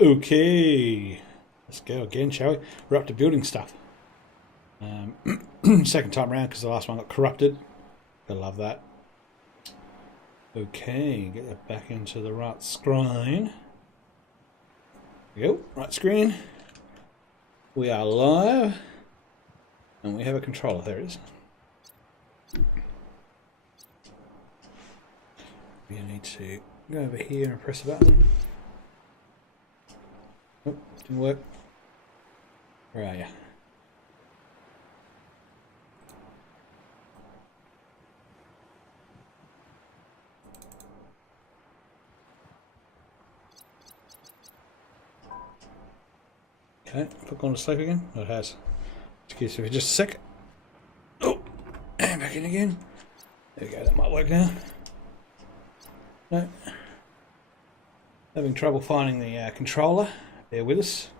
Okay, let's go again, shall we? We're up to building stuff. Second time around because the last one got corrupted. I love that. Okay, get that back into the right screen. There we go, right screen. We are live. And we have a controller, there it is. We need to go over here and press the button. Oh, didn't work. Where are you? Okay, put on to sleep again. Oh, it has. Excuse me for just a sec. Oh, and back in again. There we go, that might work now. No. Having trouble finding the controller. Bear with us.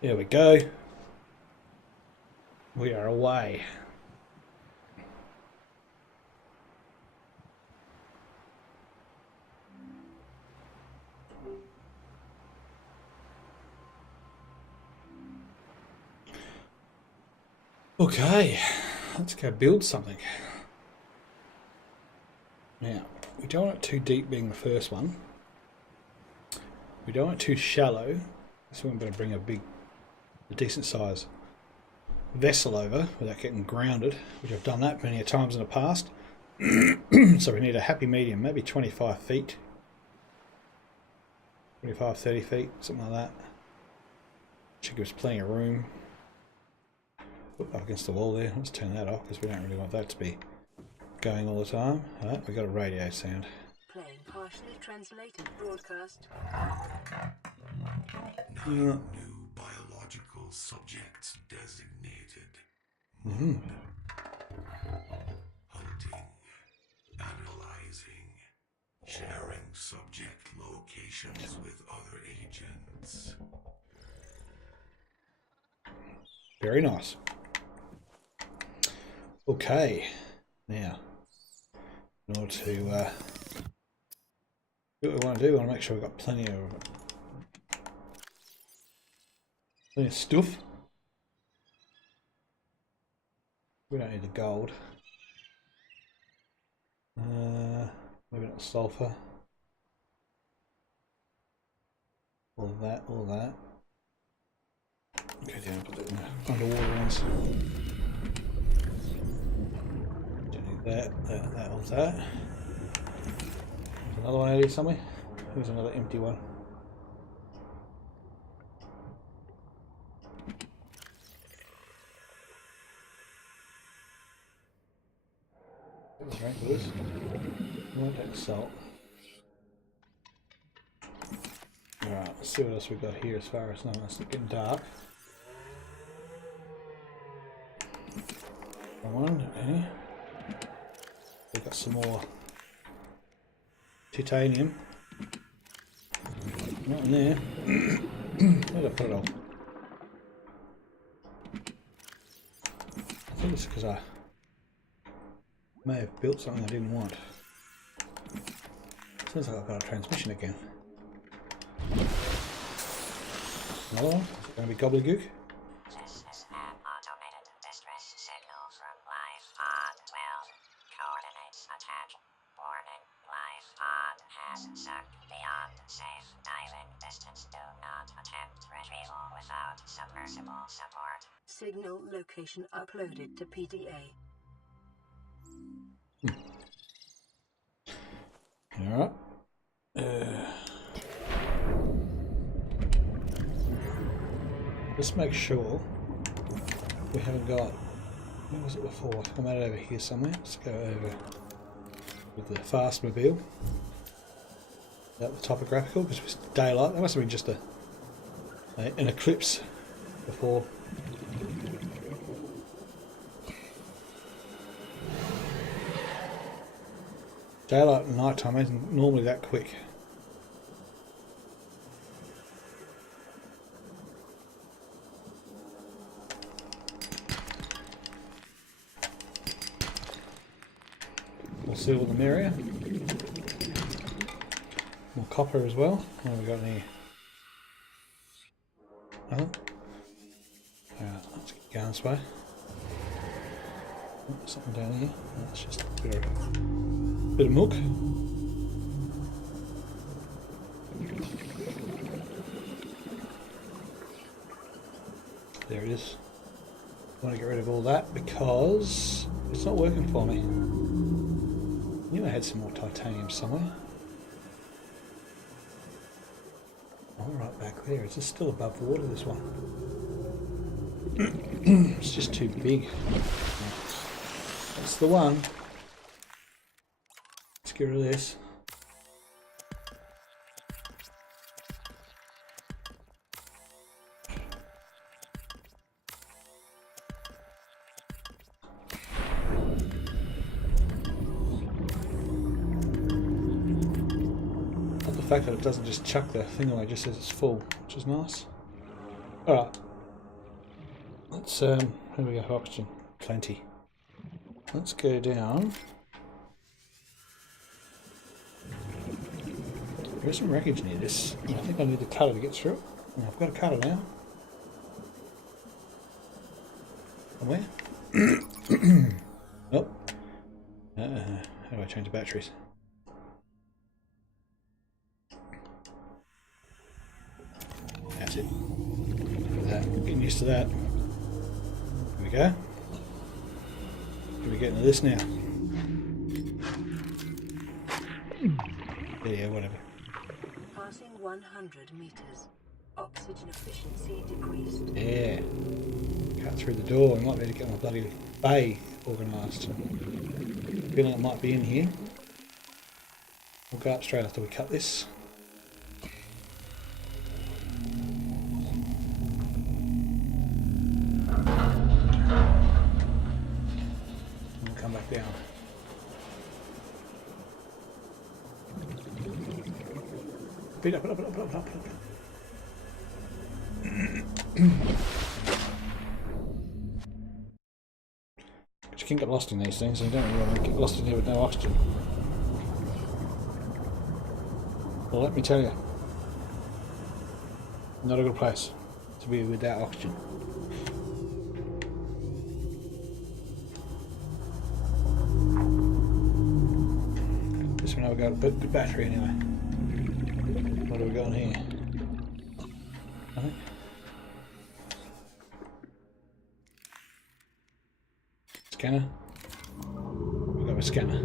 There we go. We are away. Okay, let's go build something. Now, we don't want it too deep being the first one. We don't want it too shallow, so we're going to bring a decent size vessel over without getting grounded, which I've done that many times in the past. So we need a happy medium, maybe 25 feet. 25, 30 feet, something like that. Should give us plenty of room. Up against the wall there. Let's turn that off because we don't really want that to be going all the time. Alright, we've got a radio sound. Playing partially translated broadcast. New biological subjects designated. Hunting, analyzing, sharing subject locations with other agents. Very nice. Okay, now, in order to do what we want to do, we want to make sure we've got plenty of stuff. We don't need the gold. Maybe not sulfur. All that, all that. Okay, down, put that in the underwater ones. Don't need that, all that. There's another one out here somewhere. Here's another empty one. That's right, boys. We won't take salt. Alright, let's see what else we got here as far as now it's getting dark. One, okay. We've got some more titanium. Not in there. Where did I put it all? I think it's because I may have built something I didn't want. Sounds like I've got a transmission again. Another one? Is it going to be gobbledygook? This is an automated distress signal from Life Pod 12. Coordinates attached. Warning. Life Pod has sucked beyond safe diving distance. Do not attempt retrieval without submersible support. Signal location uploaded to PDA. Alright. Let's make sure we haven't got, where was it before? I made it over here somewhere. Let's go over with the Fastmobile. Out the topographical, because it was daylight. That must have been just an eclipse before. Daylight and night time isn't normally that quick. More silver the merrier. More copper as well. What have we got in here? Nothing. Alright, let's get going this way. Oh, something down here. That's just a bit of milk. There it is. I want to get rid of all that because it's not working for me. I knew I had some more titanium somewhere. Oh, right back there. Is this still above water, this one? It's just too big. That's the one. Let's get rid of this. Not the fact that it doesn't just chuck the thing away, just says it's full, which is nice. Alright. Let's, here we go, oxygen. Plenty. Let's go down. There's some wreckage near this. I think I need the cutter to get through it. And I've got a cutter now. Somewhere? Oh. How do I change the batteries? That's it. Getting used to that. Here we go. Can we get into this now? Yeah, whatever. Passing 100 meters. Oxygen efficiency decreased. Yeah. Cut through the door. I might be able to get my bloody bay organised. Feeling it might be in here. We'll go up straight after we cut this. And come back down. Beat up. But you can get lost in these things, and you don't really want to get lost in here with no oxygen. Well, let me tell you, not a good place to be without oxygen. This one I've got a good battery anyway. What do we got in here? Nothing. Scanner. We've got a scanner.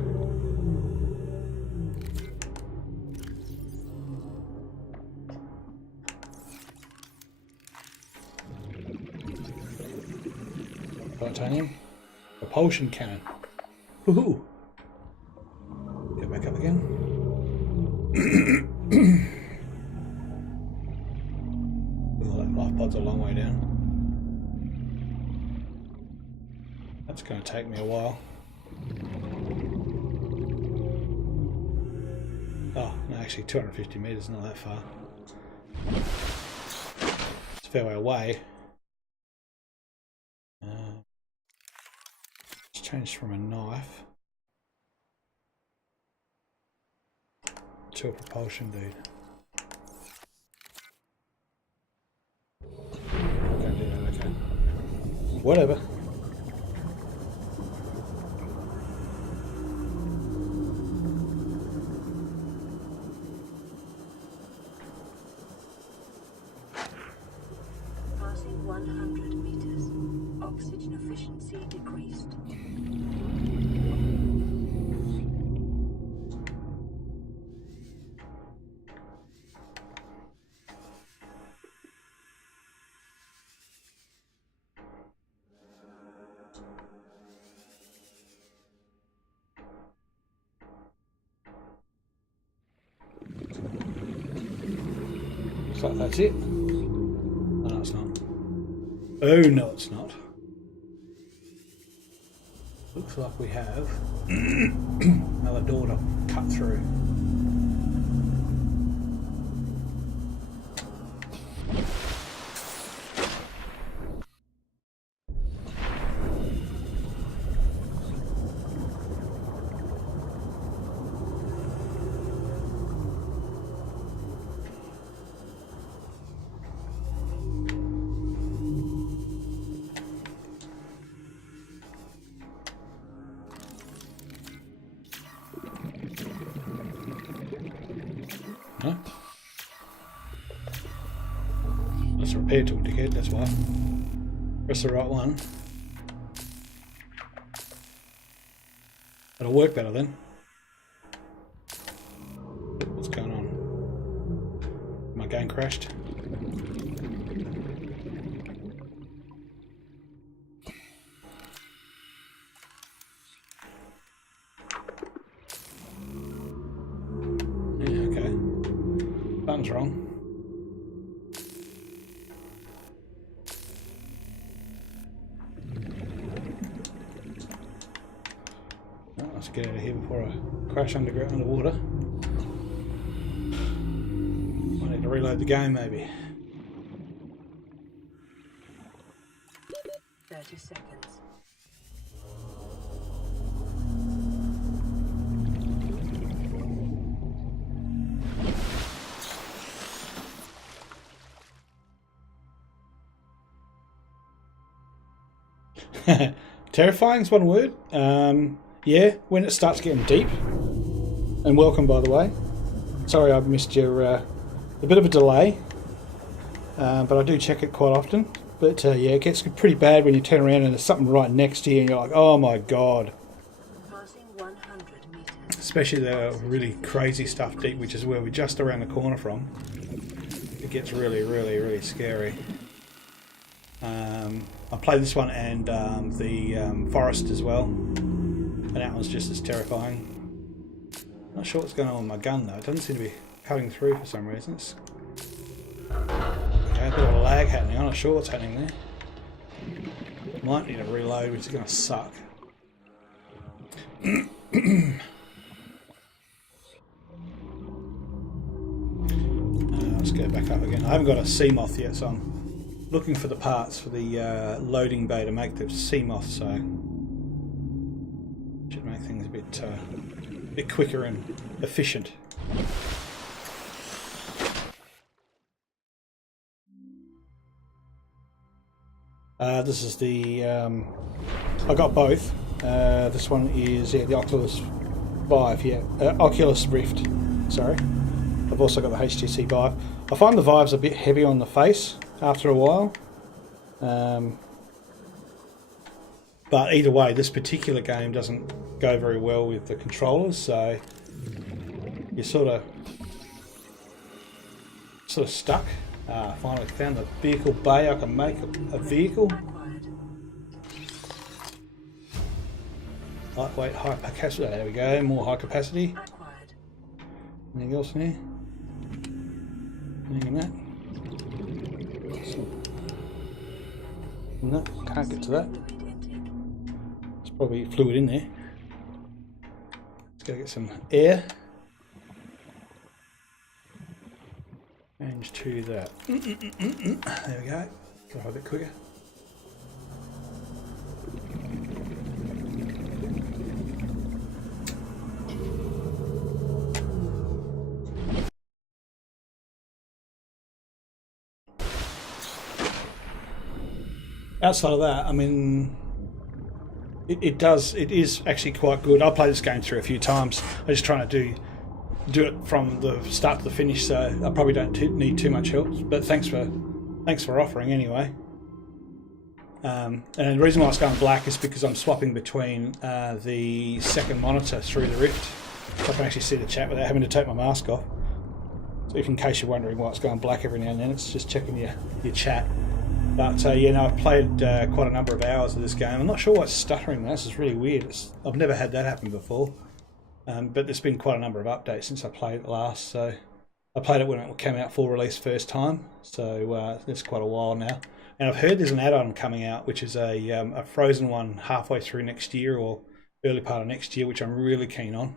Titanium. Propulsion cannon. Woohoo! Get back up again. Oh, that life pod's a long way down. That's going to take me a while. Oh, no, actually 250 meters, not that far. It's a fair way away. It's changed from a knife to a propulsion dude. Don't do that, okay. Whatever. Passing 100 meters. Oxygen efficiency decreased. Looks like that's it. Oh, no, it's not. Oh, no, it's not. Oops. looks like we have another door to cut through. Huh? That's a repair tool, dickhead, that's why. Press the right one. It'll work better then. What's going on? My game crashed. Yeah, okay. Button's wrong. Let's get out of here before I crash underwater. I need to reload the game maybe. 30 seconds. Terrifying is one word. Yeah, when it starts getting deep. And welcome, by the way. Sorry I missed your a bit of a delay, but I do check it quite often. But yeah, it gets pretty bad when you turn around and there's something right next to you and you're like, oh my god. Passing 100 meters. Especially the really crazy stuff deep, which is where we're just around the corner from. It gets really, really, really scary. I played this one and the forest as well, and that one's just as terrifying. Not sure what's going on with my gun though, it doesn't seem to be cutting through for some reason. Okay, a bit of a lag happening, I'm not sure what's happening there. Might need to reload, which is going to suck. Let's go back up again. I haven't got a sea moth yet, so I'm looking for the parts for the loading bay to make the sea moth, so should make things a bit quicker and efficient. This is the I got both. This one is the Oculus Vive, Oculus Rift. Sorry, I've also got the HTC Vive. I find the Vive's a bit heavy on the face after a while, but either way, this particular game doesn't go very well with the controllers, so you're sort of stuck. Finally found the vehicle bay. I can make a vehicle. Lightweight, high capacity. There we go. More high capacity. Anything else in here? Anything in that? No, can't get to that. There's probably fluid in there. Let's go get some air. Change to that. There we go. Go a bit quicker. Outside of that, I mean, it is actually quite good. I've played this game through a few times. I'm just trying to do it from the start to the finish, so I probably don't need too much help. But thanks for offering anyway. And the reason why it's going black is because I'm swapping between the second monitor through the Rift, so I can actually see the chat without having to take my mask off. So if in case you're wondering why it's going black every now and then, it's just checking your chat. But yeah, no, I've played quite a number of hours of this game. I'm not sure what's stuttering. This is really weird. I've never had that happen before. But there's been quite a number of updates since I played it last. So I played it when it came out full release first time. So it's quite a while now. And I've heard there's an add-on coming out, which is a frozen one halfway through next year or early part of next year, which I'm really keen on,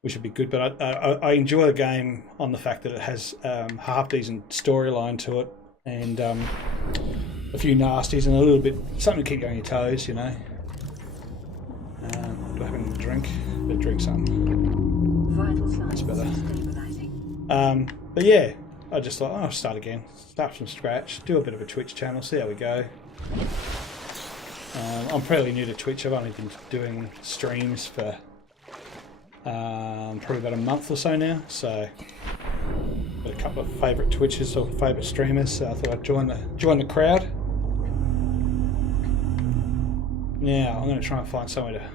which would be good. But I enjoy the game on the fact that it has half decent storyline to it, and a few nasties and a little bit something to keep you on your toes, you know. Do I have any drink? Better drink some. Vital signs That's better. stabilizing. But yeah, I just thought, I'll start again, start from scratch, do a bit of a Twitch channel, see how we go. I'm fairly new to Twitch. I've only been doing streams for probably about a month or so now, so got a couple of favourite Twitchers or favourite streamers, so I thought I'd join the crowd. Now I'm going to try and find somewhere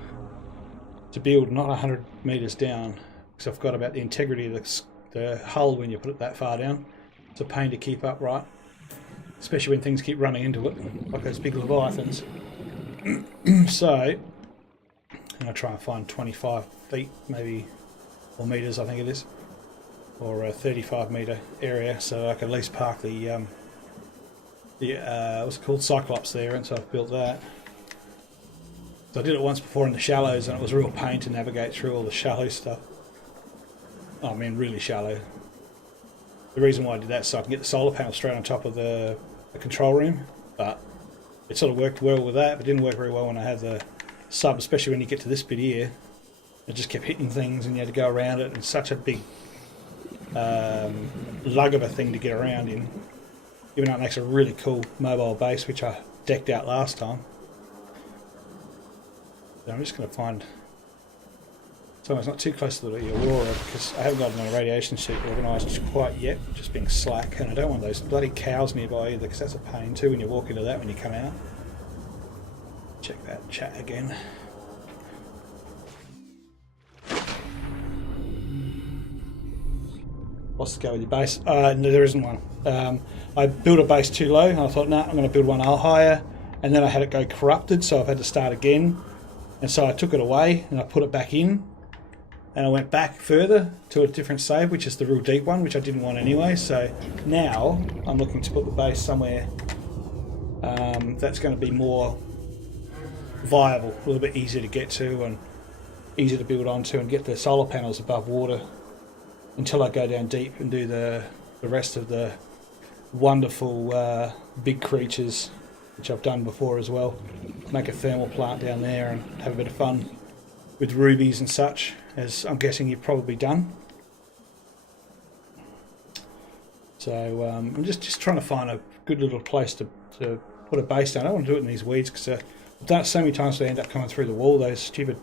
to build, not 100 metres down, because I've got about the integrity of the hull when you put it that far down. It's a pain to keep up, right? Especially when things keep running into it, like those big leviathans. So I'm going to try and find 25 feet maybe, or metres I think it is, or a 35 metre area, so I can at least park the what's it called, Cyclops there, and so I've built that. So I did it once before in the shallows, and it was a real pain to navigate through all the shallow stuff. I mean, really shallow. The reason why I did that is so I can get the solar panel straight on top of the control room, but it sort of worked well with that, but didn't work very well when I had the sub, especially when you get to this bit here. It just kept hitting things and you had to go around it, and it's such a big lug of a thing to get around in, even though it makes a really cool mobile base, which I decked out last time. So I'm just going to find somewhere it's not too close to the Aurora, because I haven't got my radiation sheet organised quite yet, just being slack, and I don't want those bloody cows nearby either, because that's a pain too when you walk into that when you come out. Check that chat again. What's the go with your base? No, there isn't one. I built a base too low, and I thought, nah, I'm going to build one higher, and then I had it go corrupted, so I've had to start again. And so I took it away and I put it back in, and I went back further to a different save, which is the real deep one, which I didn't want anyway. So now I'm looking to put the base somewhere that's going to be more viable, a little bit easier to get to and easier to build onto, and get the solar panels above water until I go down deep and do the rest of the wonderful big creatures, which I've done before as well. Make a thermal plant down there and have a bit of fun with rubies and such, as I'm guessing you've probably done. So I'm just trying to find a good little place to put a base down. I don't want to do it in these weeds, because I've done it so many times they end up coming through the wall, those stupid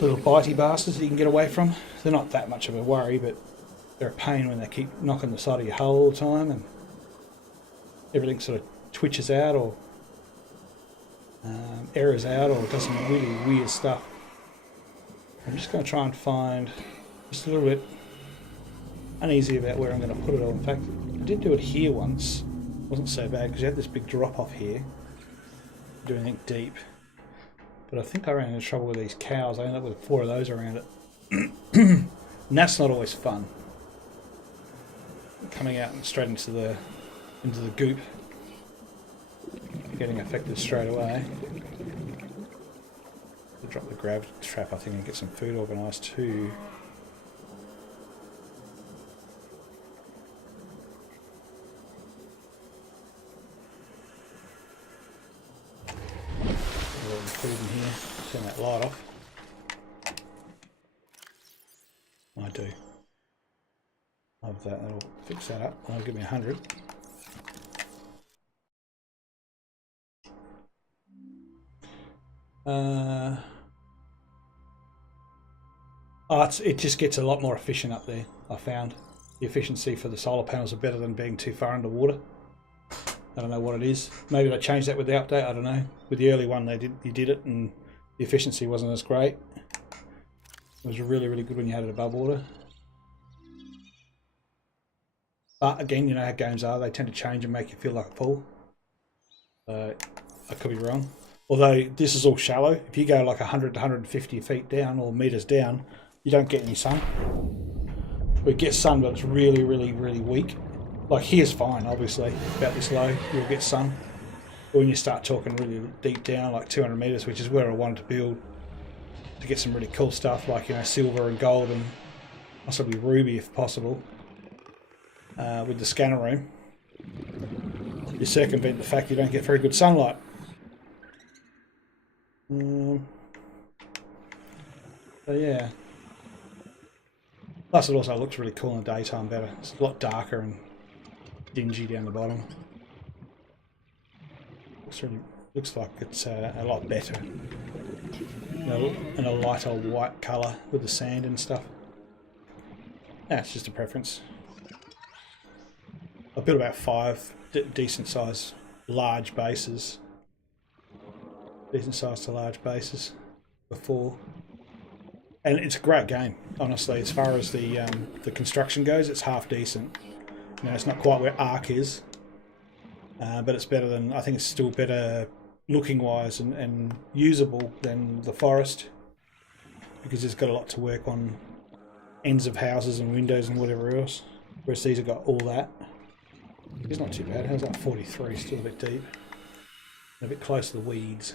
little bitey bastards that you can get away from. They're not that much of a worry, but they're a pain when they keep knocking the side of your hull all the time, and everything sort of twitches out or errors out or does some really weird stuff. I'm just going to try and find just a little bit uneasy about where I'm going to put it all. In fact, I did do it here once. It wasn't so bad because you had this big drop off here. Do anything deep. But I think I ran into trouble with these cows. I ended up with 4 of those around it. And that's not always fun. Coming out and straight into the goop. Getting affected straight away. I'll drop the grab trap, I think, and get some food organised too. Food in here. Turn that light off. I do. Love that. That'll fix that up. That'll give me 100. It just gets a lot more efficient up there. I found the efficiency for the solar panels are better than being too far underwater. I don't know what it is. Maybe they changed that with the update. I don't know. With the early one, you did it, and the efficiency wasn't as great. It was really, really good when you had it above water. But again, you know how games are. They tend to change and make you feel like a fool. I could be wrong. Although this is all shallow. If you go like 100 to 150 feet down or meters down, you don't get any sun. We get sun, but it's really, really, really weak. Like here's fine, obviously. About this low, you'll get sun. when you start talking really deep down, like 200 meters, which is where I wanted to build to get some really cool stuff, like, you know, silver and gold and possibly ruby if possible, with the scanner room. You circumvent the fact you don't get very good sunlight. So yeah. Plus it also looks really cool in the daytime better. It's a lot darker and dingy down the bottom. Looks like it's a lot better. And a lighter white colour with the sand and stuff. That's just a preference. I built about 5 decent sized large bases. Decent sized to large bases before. And it's a great game, honestly. As far as the construction goes, it's half decent. You know, it's not quite where Ark is, but it's better than, I think it's still better looking wise and usable than the Forest, because it's got a lot to work on ends of houses and windows and whatever else. Whereas these have got all that. It's not too bad. How's that 43? Still a bit deep. A bit close to the weeds.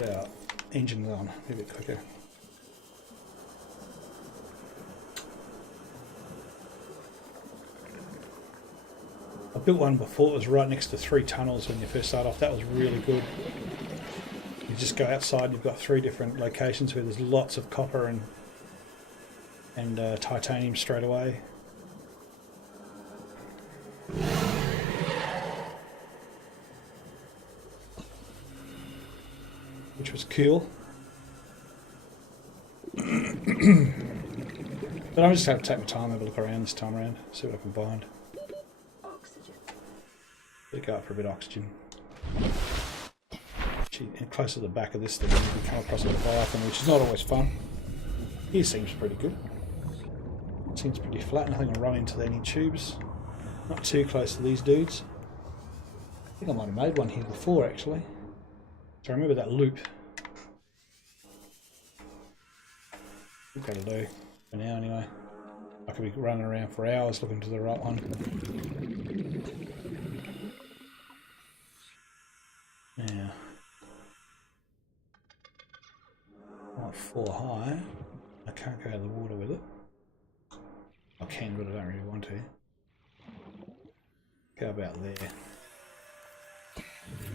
Yeah, engine's on. A bit quicker. I built one before. It was right next to 3 tunnels when you first start off. That was really good. You just go outside. You've got 3 different locations where there's lots of copper and titanium straight away. Which was cool. But I'm just going to take my time, have a look around this time around, see what I can find. Oxygen. Go up for a bit of oxygen. And close to the back of this thing, you come across a Leviathan, which is not always fun. Here seems pretty good. Seems pretty flat, nothing will run into any tubes. Not too close to these dudes. I think I might have made one here before, actually. So I remember that loop. I think that'll do for now anyway. I could be running around for hours looking for the right one. Now, not 4 high. I can't go out of the water with it. I can, but I don't really want to. Go about there.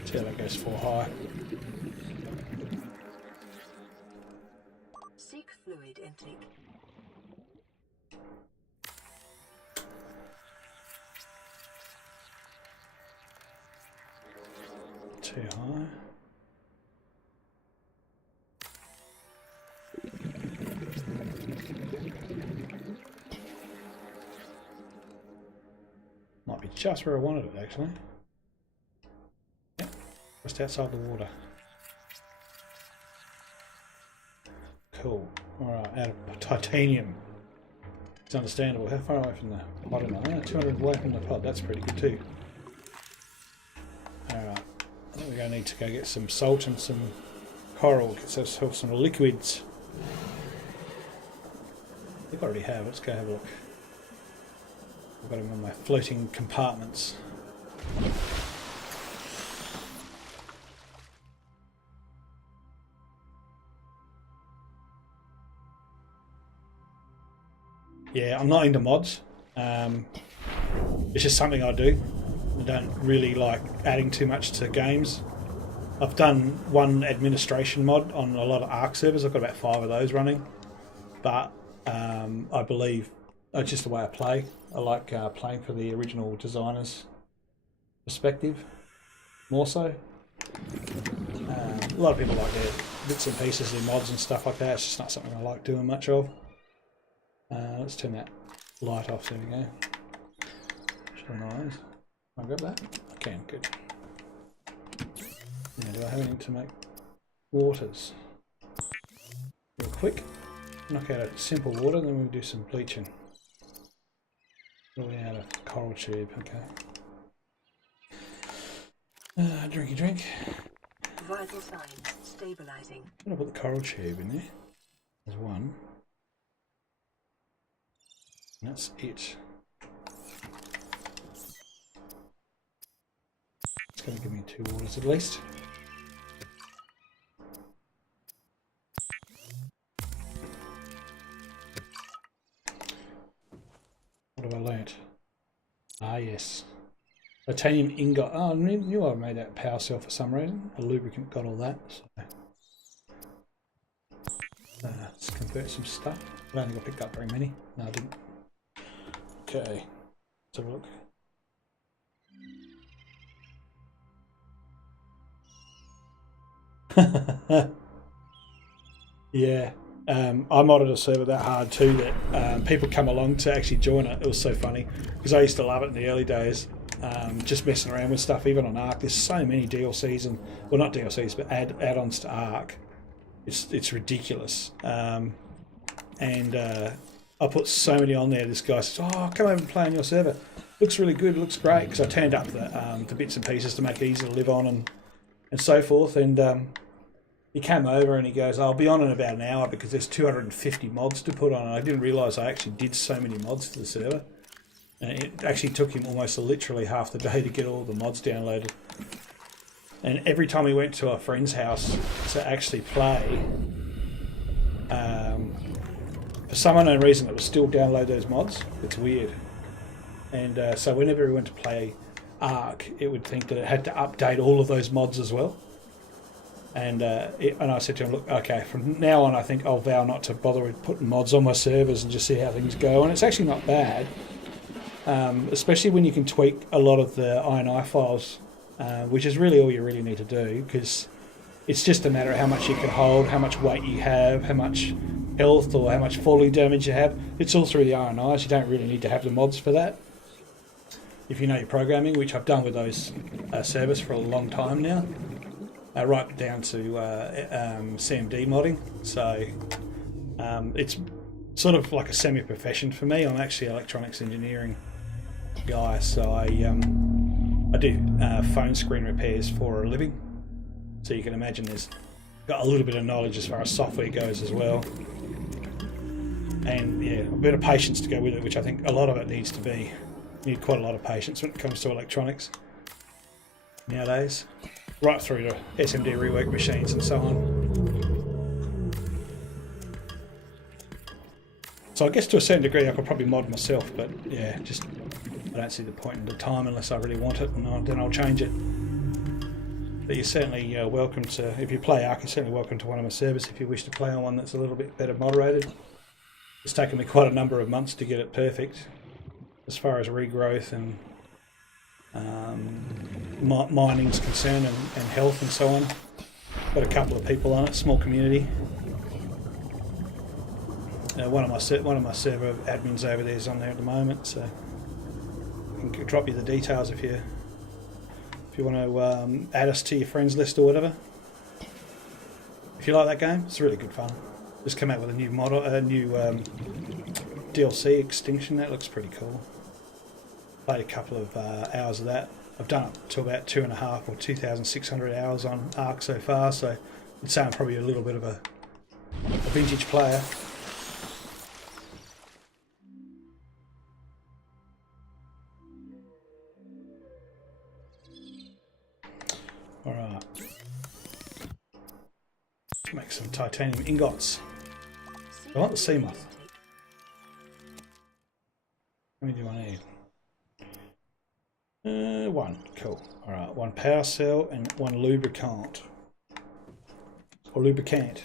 See how that goes 4 high. Seek fluid intake. Too high. Might be just where I wanted it, actually. Yep, just outside the water. Cool. Alright, out of titanium. It's understandable. How far away from the pod am I? 200 away from the pod. That's pretty good too. Alright. I think we're going to need to go get some salt and some coral. Get ourselves some liquids. I think I already have. Let's go have a look. I've got them in my floating compartments. Yeah, I'm not into mods. It's just something I do. I don't really like adding too much to games. I've done one administration mod on a lot of Ark servers. I've got about 5 of those running. But I believe it's just the way I play. I like playing for the original designer's perspective, more so. A lot of people like their bits and pieces in mods and stuff like that. It's just not something I like doing much of. Let's turn that light off. There we go. Should I know those? Can I grab that? I can. Good. Now, do I have anything to make waters? Real quick. Knock out a simple water, then we'll do some bleaching. What are we out of? Coral tube. Okay. Drinky drink. Vital signs stabilizing. I'm gonna put the coral tube in there. There's one. And that's it. It's going to give me 2 waters at least. What have I learnt? Ah, yes. Titanium ingot. Oh, I knew I made that power cell for some reason. A lubricant got all that. So. Let's convert some stuff. I don't think I picked up very many. No, I didn't. Okay. Let's have a look. Yeah. I modded a server that hard too that people come along to actually join it. It was so funny because I used to love it in the early days. Just messing around with stuff, even on Ark. There's so many DLCs and, well, not DLCs, but add-ons to Ark. It's ridiculous. I put so many on there. This guy says, "Oh, come over and play on your server. Looks really good. Looks great." Because I turned up the bits and pieces to make it easy to live on and so forth. And he came over and he goes, "I'll be on in about an hour because there's 250 mods to put on." And I didn't realise I actually did so many mods to the server. And it actually took him almost literally half the day to get all the mods downloaded. And every time we went to our friend's house to actually play, for some unknown reason it would still download those mods. It's weird. And so whenever we went to play Ark, it would think that it had to update all of those mods as well. And I said to him, "Look, okay, from now on I think I'll vow not to bother with putting mods on my servers and just see how things go." And it's actually not bad. Especially when you can tweak a lot of the INI files, which is really all you really need to do, because it's just a matter of how much you can hold, how much weight you have, how much health or how much falling damage you have. It's all through the INIs. You don't really need to have the mods for that. If you know your programming, which I've done with those servers for a long time now, right down to CMD modding. So it's sort of like a semi-profession for me. I'm actually an electronics engineering guy, so I do phone screen repairs for a living. So you can imagine there's got a little bit of knowledge as far as software goes as well, and yeah, a bit of patience to go with it, which I think a lot of it needs to be. You need quite a lot of patience when it comes to electronics nowadays, right through to SMD rework machines and so on. So I guess to a certain degree I could probably mod myself, but yeah, just I don't see the point in the time unless I really want it, and then I'll change it. But you're certainly welcome to, if you play Ark, you're certainly welcome to one of my servers if you wish to play on one that's a little bit better moderated. It's taken me quite a number of months to get it perfect as far as regrowth and mining's concerned, and health and so on. Got a couple of people on it, small community. One of my server admins over there is on there at the moment, so I can drop you the details if you want to add us to your friends list or whatever. If you like that game, it's really good fun. Just come out with a new model, new DLC, Extinction. That looks pretty cool. Played a couple of hours of that. I've done up to about 2,500 or 2,600 hours on Ark so far, so I'd say I'm probably a little bit of a vintage player. Alright. Let's make some titanium ingots. I want the sea moth. How many do I need? One. Cool. Alright, one power cell and one lubricant. Or lubricant.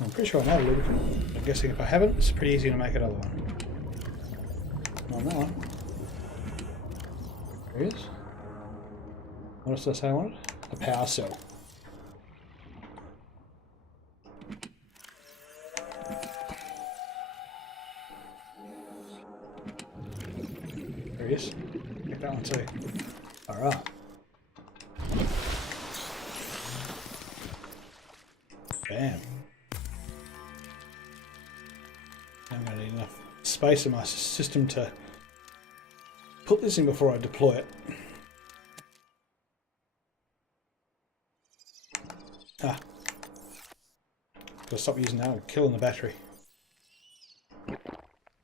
I'm pretty sure I know a lubricant. I'm guessing if I haven't, it's pretty easy to make another one. On that one. There it is. What else did I say I wanted? A power cell. There he is. Get that one too. Alright. Bam. I'm going to need enough space in my system to put this in before I deploy it. Ah. Gotta stop using that, I'm killing the battery.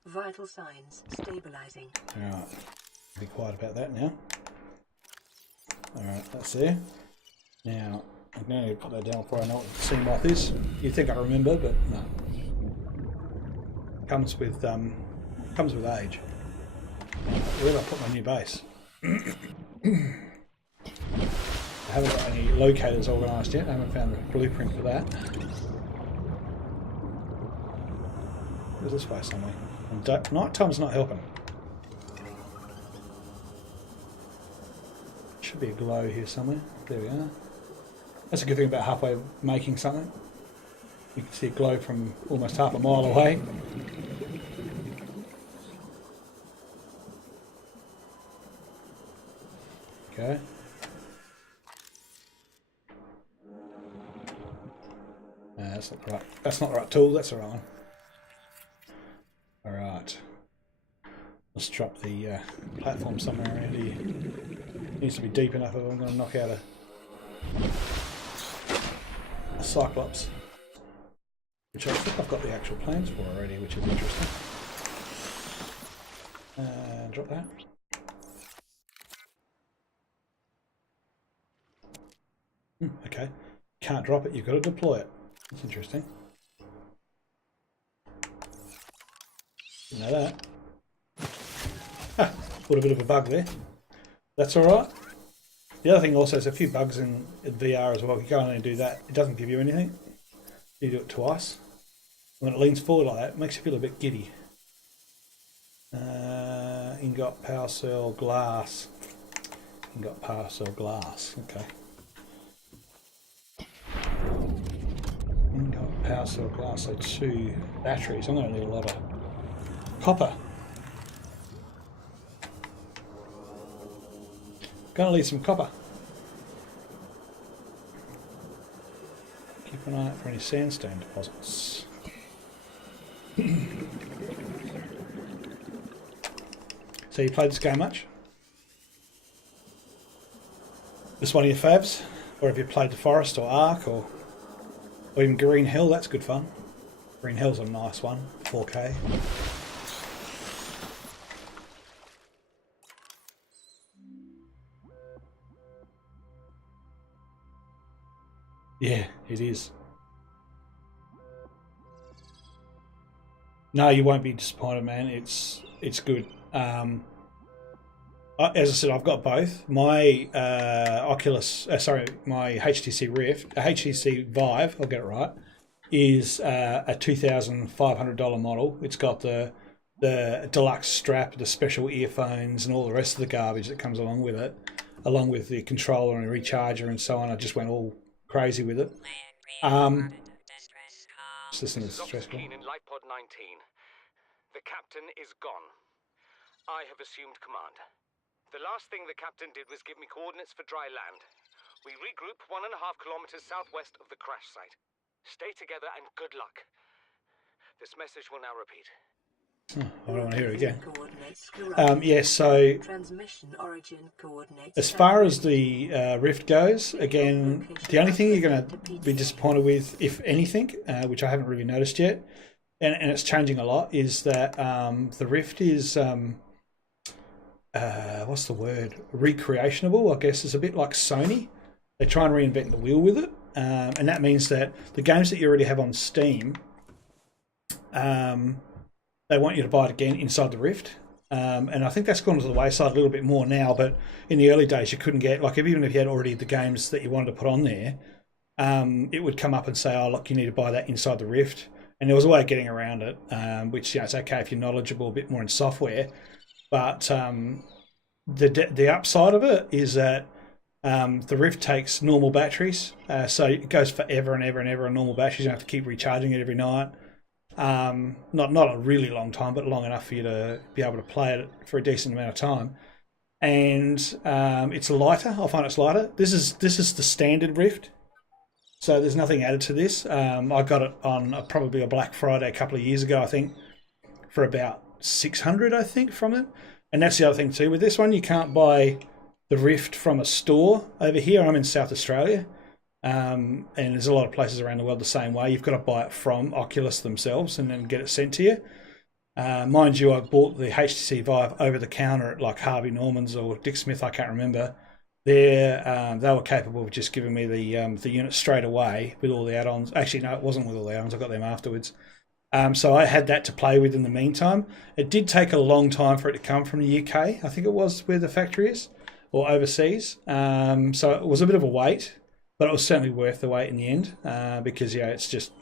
Vital signs stabilizing. Alright. Be quiet about that now. Alright, that's there. Now, I'm going to put that down before I know what the sea moth is. You'd think I remember, but no. Comes with age. Where did I put my new base? I haven't got any locators organised yet. I haven't found the blueprint for that. There's this way somewhere. And night time's not helping. Should be a glow here somewhere. There we are. That's a good thing about halfway making something. You can see a glow from almost half a mile away. Okay. That's not the right. That's not the right tool. That's the right one. All right. Let's drop the platform somewhere around here. Needs to be deep enough if I'm going to knock out a Cyclops, which I think I've got the actual plans for already, which is interesting. Drop that. Okay, can't drop it. You've got to deploy it. That's interesting. Didn't know that. Ah, put a bit of a bug there. That's all right. The other thing also is a few bugs in VR as well. If you go in and do that, it doesn't give you anything. You do it twice. When it leans forward like that, it makes you feel a bit giddy. Ingot, power cell, glass. Ingot, power cell, glass. Okay. Ingot, power cell, glass. So 2 batteries. I'm going to need a lot of copper. Going to need some copper. Keep an eye out for any sandstone deposits. So you played this game much? This one of your favs? Or have you played the Forest or Ark or even Green Hill? That's good fun. Green Hill's a nice one, 4K. Yeah, it is. No, you won't be disappointed, man. It's good. As I said, I've got both. My my HTC Rift, HTC Vive, I'll get it right, is a $2,500 model. It's got the deluxe strap, the special earphones, and all the rest of the garbage that comes along with it, along with the controller and a recharger and so on. I just went all crazy with it. System is stressful. In Light Pod 19. The captain is gone. I have assumed command. The last thing the captain did was give me coordinates for dry land. We regroup 1.5 kilometers southwest of the crash site. Stay together and good luck. This message will now repeat. Oh, I don't want to hear it again. Yeah, so Transmission origin coordinates. As far as the Rift goes, again, the only thing you're going to be disappointed with, if anything, which I haven't really noticed yet, and it's changing a lot, is that the Rift is, what's the word? Recreationable, I guess. It's a bit like Sony. They try and reinvent the wheel with it, and that means that the games that you already have on Steam, they want you to buy it again inside the Rift. And I think that's gone to the wayside a little bit more now, but in the early days you couldn't get, like even if you had already the games that you wanted to put on there, it would come up and say, oh look, you need to buy that inside the Rift. And there was a way of getting around it, which, you know, it's okay if you're knowledgeable a bit more in software, but the upside of it is that the Rift takes normal batteries, so it goes forever and ever and ever on normal batteries. You don't have to keep recharging it every night. Not a really long time, but long enough for you to be able to play it for a decent amount of time. And it's lighter. I find it's lighter. This is the standard Rift, so there's nothing added to this. I got it on probably a Black Friday a couple of years ago, I think, for about 600, I think, from it. And that's the other thing too with this one. You can't buy the Rift from a store over here. I'm in South Australia. And there's a lot of places around the world the same way. You've got to buy it from Oculus themselves and then get it sent to you. Mind you, I bought the HTC Vive over the counter at like Harvey Norman's or Dick Smith, I can't remember, they were capable of just giving me the unit straight away with all the add-ons. Actually, no, it wasn't with all the add-ons. I got them afterwards. So I had that to play with in the meantime. It did take a long time for it to come from the UK. I think it was where the factory is, or overseas. So it was a bit of a wait, but it was certainly worth the wait in the end because it's just,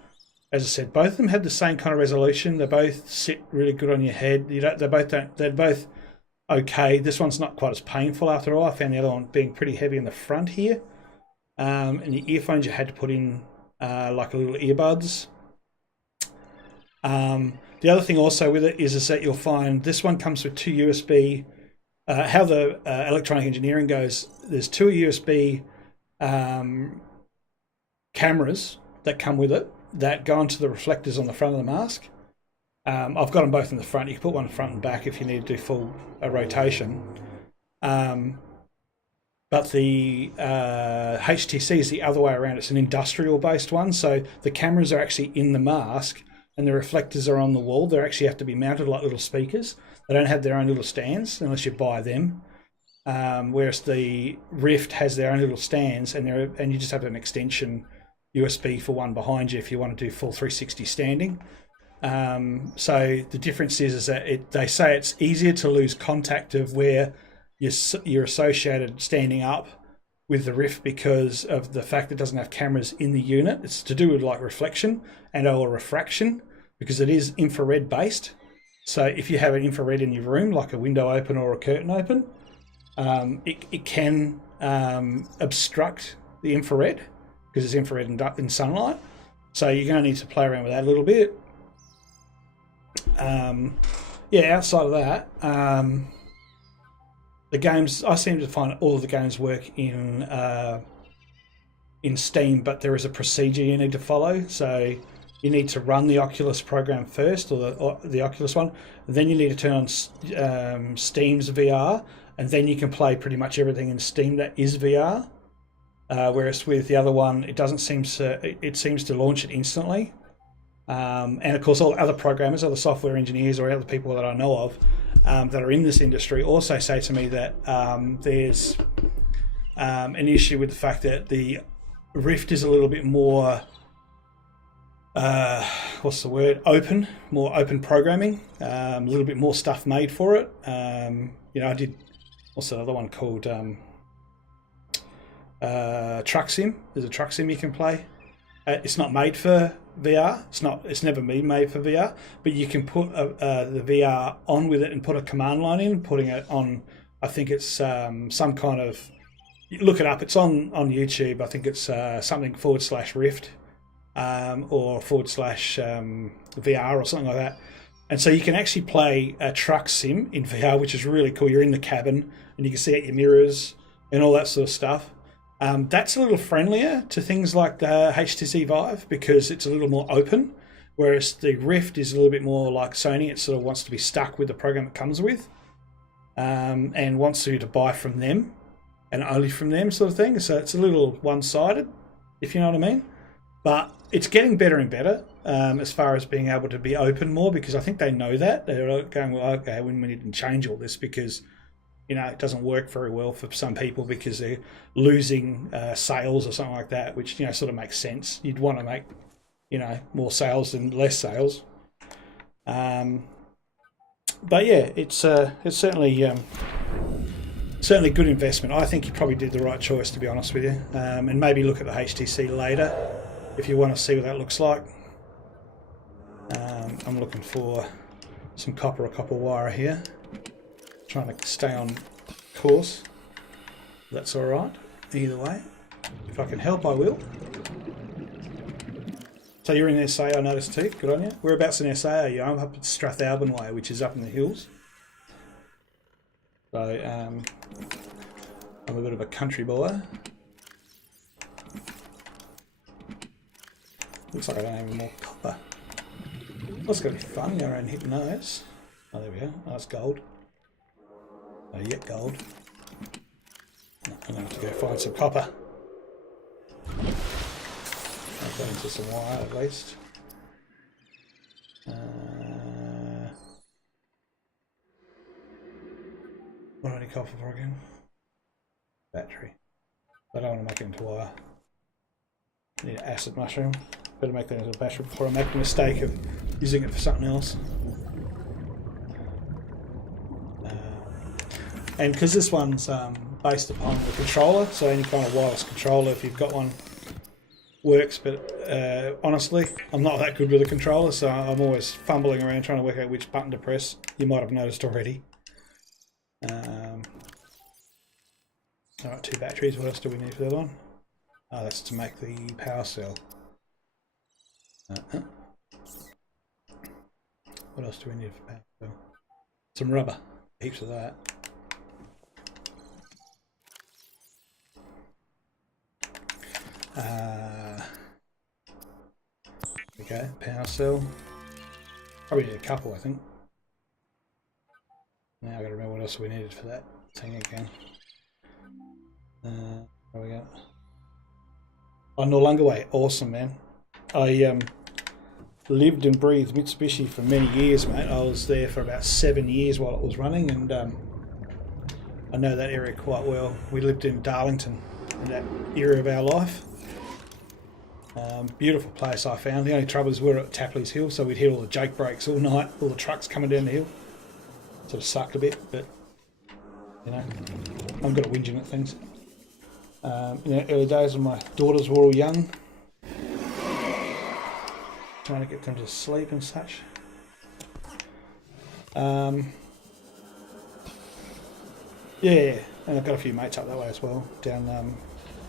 as I said, both of them had the same kind of resolution. They both sit really good on your head. They're both okay. This one's not quite as painful after all. I found the other one being pretty heavy in the front here. And the earphones you had to put in like a little earbuds. The other thing also with it is that you'll find this one comes with 2 USB. How the electronic engineering goes, there's 2 USB cameras that come with it that go onto the reflectors on the front of the mask. I've got them both in the front. You can put one front and back if you need to do full rotation. But the HTC is the other way around. It's an industrial-based one, so the cameras are actually in the mask and the reflectors are on the wall. They actually have to be mounted like little speakers. They don't have their own little stands unless you buy them. Whereas the Rift has their own little stands, and you just have an extension USB for one behind you if you want to do full 360 standing. So the difference is that they say it's easier to lose contact of where you're associated standing up with the Rift because of the fact that it doesn't have cameras in the unit. It's to do with like reflection and or refraction because it is infrared based. So if you have an infrared in your room, like a window open or a curtain open, it can obstruct the infrared because it's infrared in sunlight. So you're going to need to play around with that a little bit. Outside of that, the games, I seem to find all of the games work in Steam, but there is a procedure you need to follow. So you need to run the Oculus program first, or the Oculus one. Then you need to turn on Steam's VR, and then you can play pretty much everything in Steam that is VR. Whereas with the other one, it seems to launch it instantly. And of course, all other programmers, other software engineers, or other people that I know of that are in this industry also say to me that there's an issue with the fact that the Rift is a little bit more, more open programming, a little bit more stuff made for it. I did, what's that other one called? Truck Sim. There's a truck sim you can play. It's not made for VR. It's never been made for VR. But you can put the VR on with it and put a command line in, putting it on. I think it's some kind of. Look it up. It's on YouTube. I think it's something /Rift or /VR or something like that. And so you can actually play a truck sim in VR, which is really cool. You're in the cabin and you can see out your mirrors and all that sort of stuff. That's a little friendlier to things like the HTC Vive because it's a little more open, whereas the Rift is a little bit more like Sony. It sort of wants to be stuck with the program it comes with and wants you to buy from them and only from them sort of thing. So it's a little one-sided, if you know what I mean. But it's getting better and better as far as being able to be open more because I think they know that. They're going, well, okay, we need to change all this because it doesn't work very well for some people because they're losing sales or something like that, which, sort of makes sense. You'd want to make, more sales than less sales. But yeah, it's certainly good investment. I think you probably did the right choice, to be honest with you. And maybe look at the HTC later if you want to see what that looks like. I'm looking for some copper or copper wire here. Trying to stay on course. That's all right. Either way, if I can help, I will. So you're in SA, I noticed too. Good on you. Whereabouts in SA are you? I'm up at Strathalbyn way, which is up in the hills. So I'm a bit of a country boy. Looks like I don't have any more copper. That's going to be fun. Go around hitting those. Oh, there we go. Oh, that's gold. Oh, yet gold. No, I'm going to have to go find some copper. I'll go into some wire at least. What do I need copper for again? battery. I don't want to make it into wire. I need an acid mushroom. Better make that into a battery before I make the mistake of using it for something else. And because this one's based upon the controller, so any kind of wireless controller, if you've got one, works. But honestly, I'm not that good with a controller, so I'm always fumbling around trying to work out which button to press. You might have noticed already. Alright, 2 batteries. What else do we need for that one? Oh, that's to make the power cell. What else do we need for power cell? Some rubber. Heaps of that. Okay, power cell. Probably need a couple, I think. Now I've got to remember what else we needed for that thing again. There we go. Oh, no longer way. Awesome, man. I lived and breathed Mitsubishi for many years, mate. I was there for about 7 years while it was running, and I know that area quite well. We lived in Darlington in that area of our life. Beautiful place I found. The only trouble is we're at Tapley's Hill, so we'd hear all the Jake brakes all night, all the trucks coming down the hill. Sort of sucked a bit, but you know, I'm good at whinging at things. In the early days when my daughters were all young, trying to get them to sleep and such. Yeah, and I've got a few mates up that way as well, down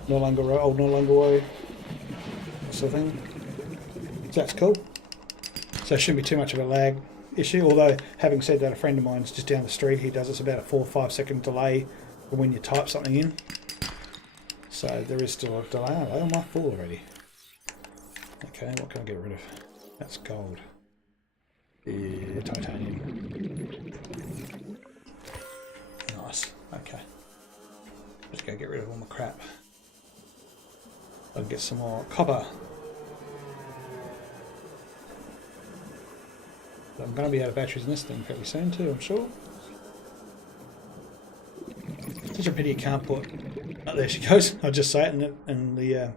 Old No Longer Way sort of thing. So that's cool. So it shouldn't be too much of a lag issue, although having said that, a friend of mine's just down the street. He does it's about a 4 or 5 second delay from when you type something in. So there is still a delay. Oh, am I full already? Okay, what can I get rid of? That's gold. Yeah, titanium. Nice. Okay. Let's go get rid of all my crap. I'll get some more copper. But I'm going to be out of batteries in this thing pretty soon too, I'm sure. Such a pity you can't put... Oh, there she goes. I'll just say it and the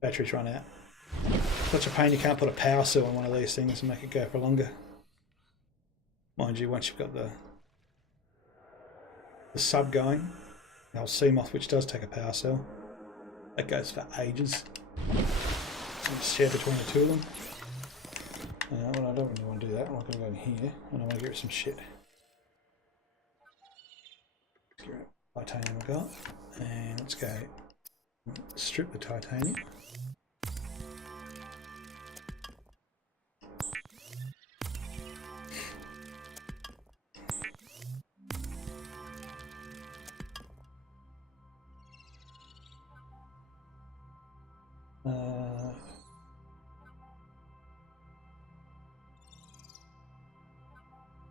batteries run out. Such a pain you can't put a power cell on one of these things and make it go for longer. Mind you, once you've got the sub going, the old Seamoth, which does take a power cell, that goes for ages. So share between the two of them. Well, I don't really want to do that. I'm not going to go in here. I want to get rid of some shit. Let's get rid of titanium I got. And let's go strip the titanium.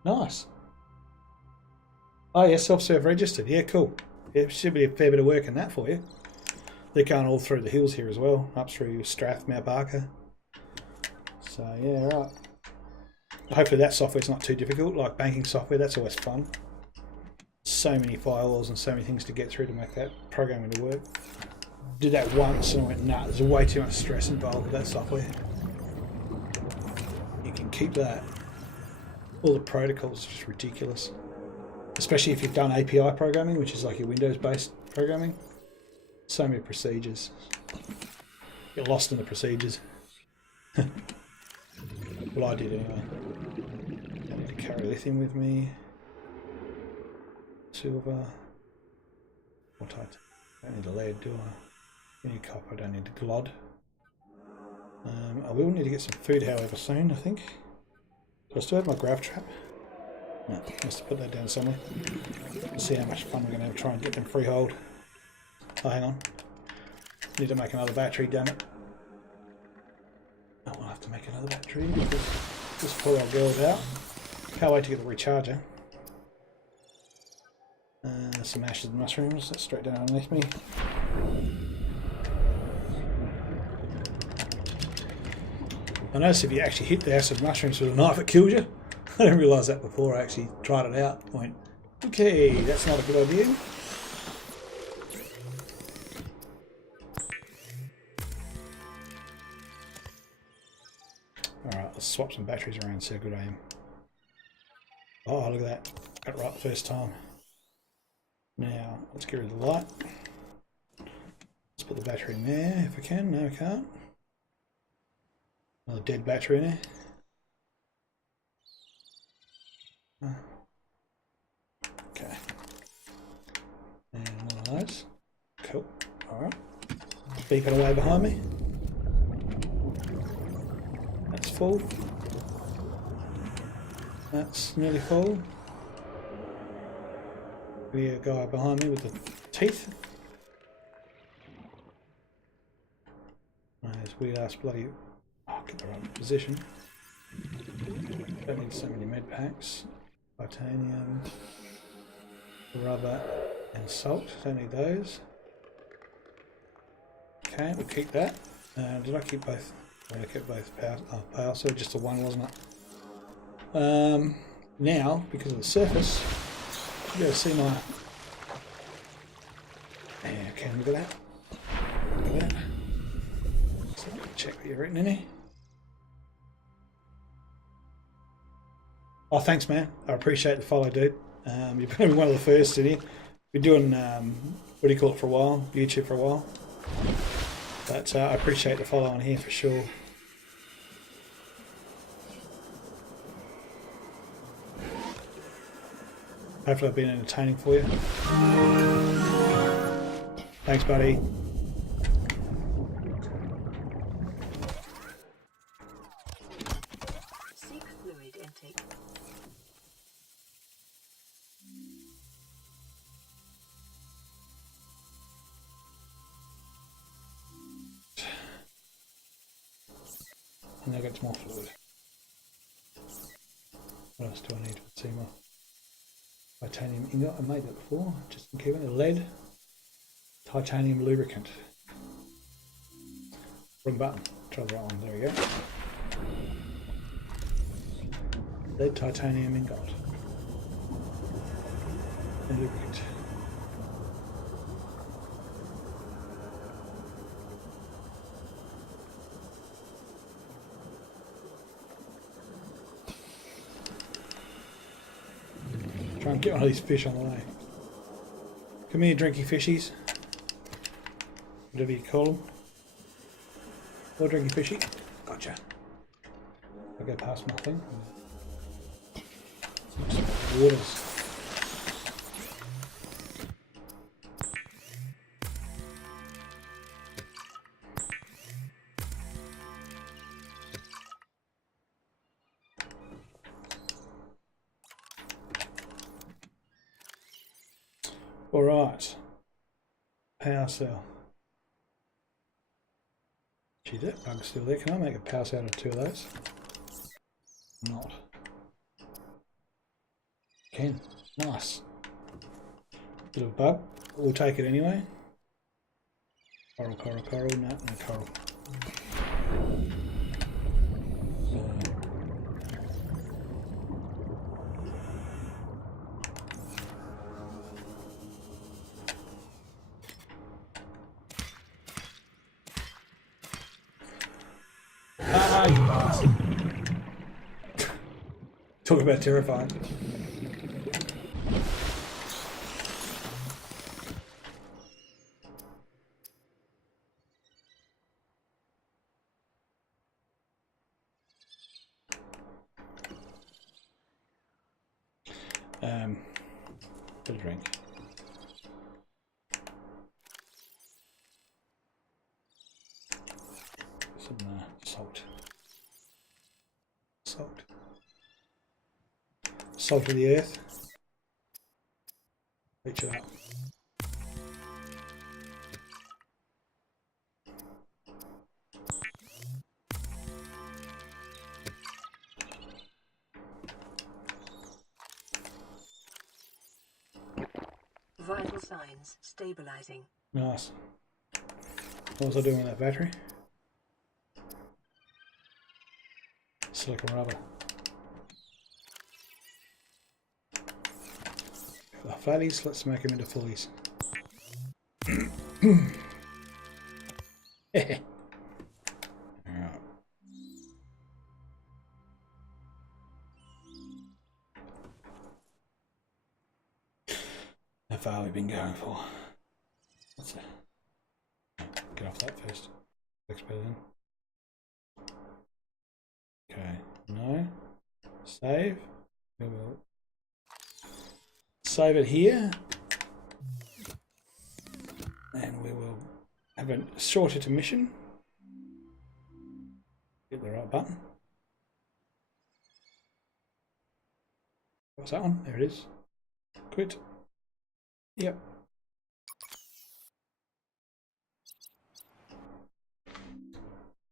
Nice. Oh yeah, self-serve registered. Yeah, cool. Yeah, should be a fair bit of work in that for you. They're going all through the hills here as well, up through Strath, Mount Barker. So yeah, right. Hopefully that software's not too difficult, like banking software. That's always fun. So many firewalls and so many things to get through to make that programming to work. Did that once and I went, nah, there's way too much stress involved with that software. You can keep that. All the protocols are just ridiculous. Especially if you've done API programming, which is like your Windows-based programming. So many procedures. Get lost in the procedures. Well, I did anyway. I need to carry lithium with me. Silver. What type? I don't need a lead, do I? I need copper, I don't need a glod. I will need to get some food, however, soon, I think. Do I still have my grav trap? No, I must have put that down somewhere. Let's see how much fun we're going to have trying to get them freehold. Oh, hang on. Need to make another battery, damn it. Oh, we'll have to make another battery because this poor old girl's out. Can't wait to get the recharger. Some ashes and mushrooms, that's straight down underneath me. I noticed if you actually hit the acid mushrooms with a knife, it kills you. I didn't realise that before I actually tried it out. I went, okay, that's not a good idea. Alright, let's swap some batteries around and see how good I am. Oh, look at that. Got it right the first time. Now, let's get rid of the light. Let's put the battery in there if I can. No, I can't. Another dead battery in there. Okay. And one of those. Cool. Alright. Beeping away behind me. That's full. That's nearly full. We got a guy behind me with the teeth. There's weird ass bloody. Oh, get the right position. Don't need so many med packs. Titanium, rubber, and salt. Don't need those. Okay, we'll keep that. Did I keep both? I kept both power, so just the one, wasn't it? Now, because of the surface, you gotta see my. Yeah, okay, look at that. Look at that. So check what you've written in here. Oh, thanks, man. I appreciate the follow, dude. You've been one of the first in here. Been doing what do you call it for a while? YouTube for a while. But I appreciate the follow on here for sure. Hopefully I've been entertaining for you. Thanks, buddy. Seek fluid intake. And I got some more fluid. What else do I need to see more? Titanium ingot, I made that before, just in keeping it. Lead, titanium lubricant. Wrong button, try the right one, there we go. Lead, titanium ingot. And lubricant. Try and get one of these fish on the way. Come here, drinky fishies. Whatever you call them. Or drinky fishy. Gotcha. I'll go past my thing. Waters. Alright. Power cell. Gee, that bug's still there. Can I make a power cell out of two of those? Not. Can. Nice. Bit of a bug. We'll take it anyway. Coral, coral, coral. No, no coral. Talk about terrifying. Bit of drink. Some salt. Salt. Salt of the earth. Reach it up. Vital signs stabilizing. Nice. What was I doing with that battery? Silicon rubber. The flatties, let's make them into fullies. Alright. far we've been going for. Let's get off that first. Then. Okay, no. Save. We will save it here. And we will have a short intermission. Get the right button. What's that one? There it is. Quit. Yep.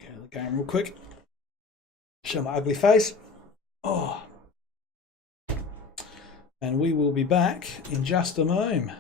Okay, the game real quick. Show my ugly face. Oh. And we will be back in just a moment.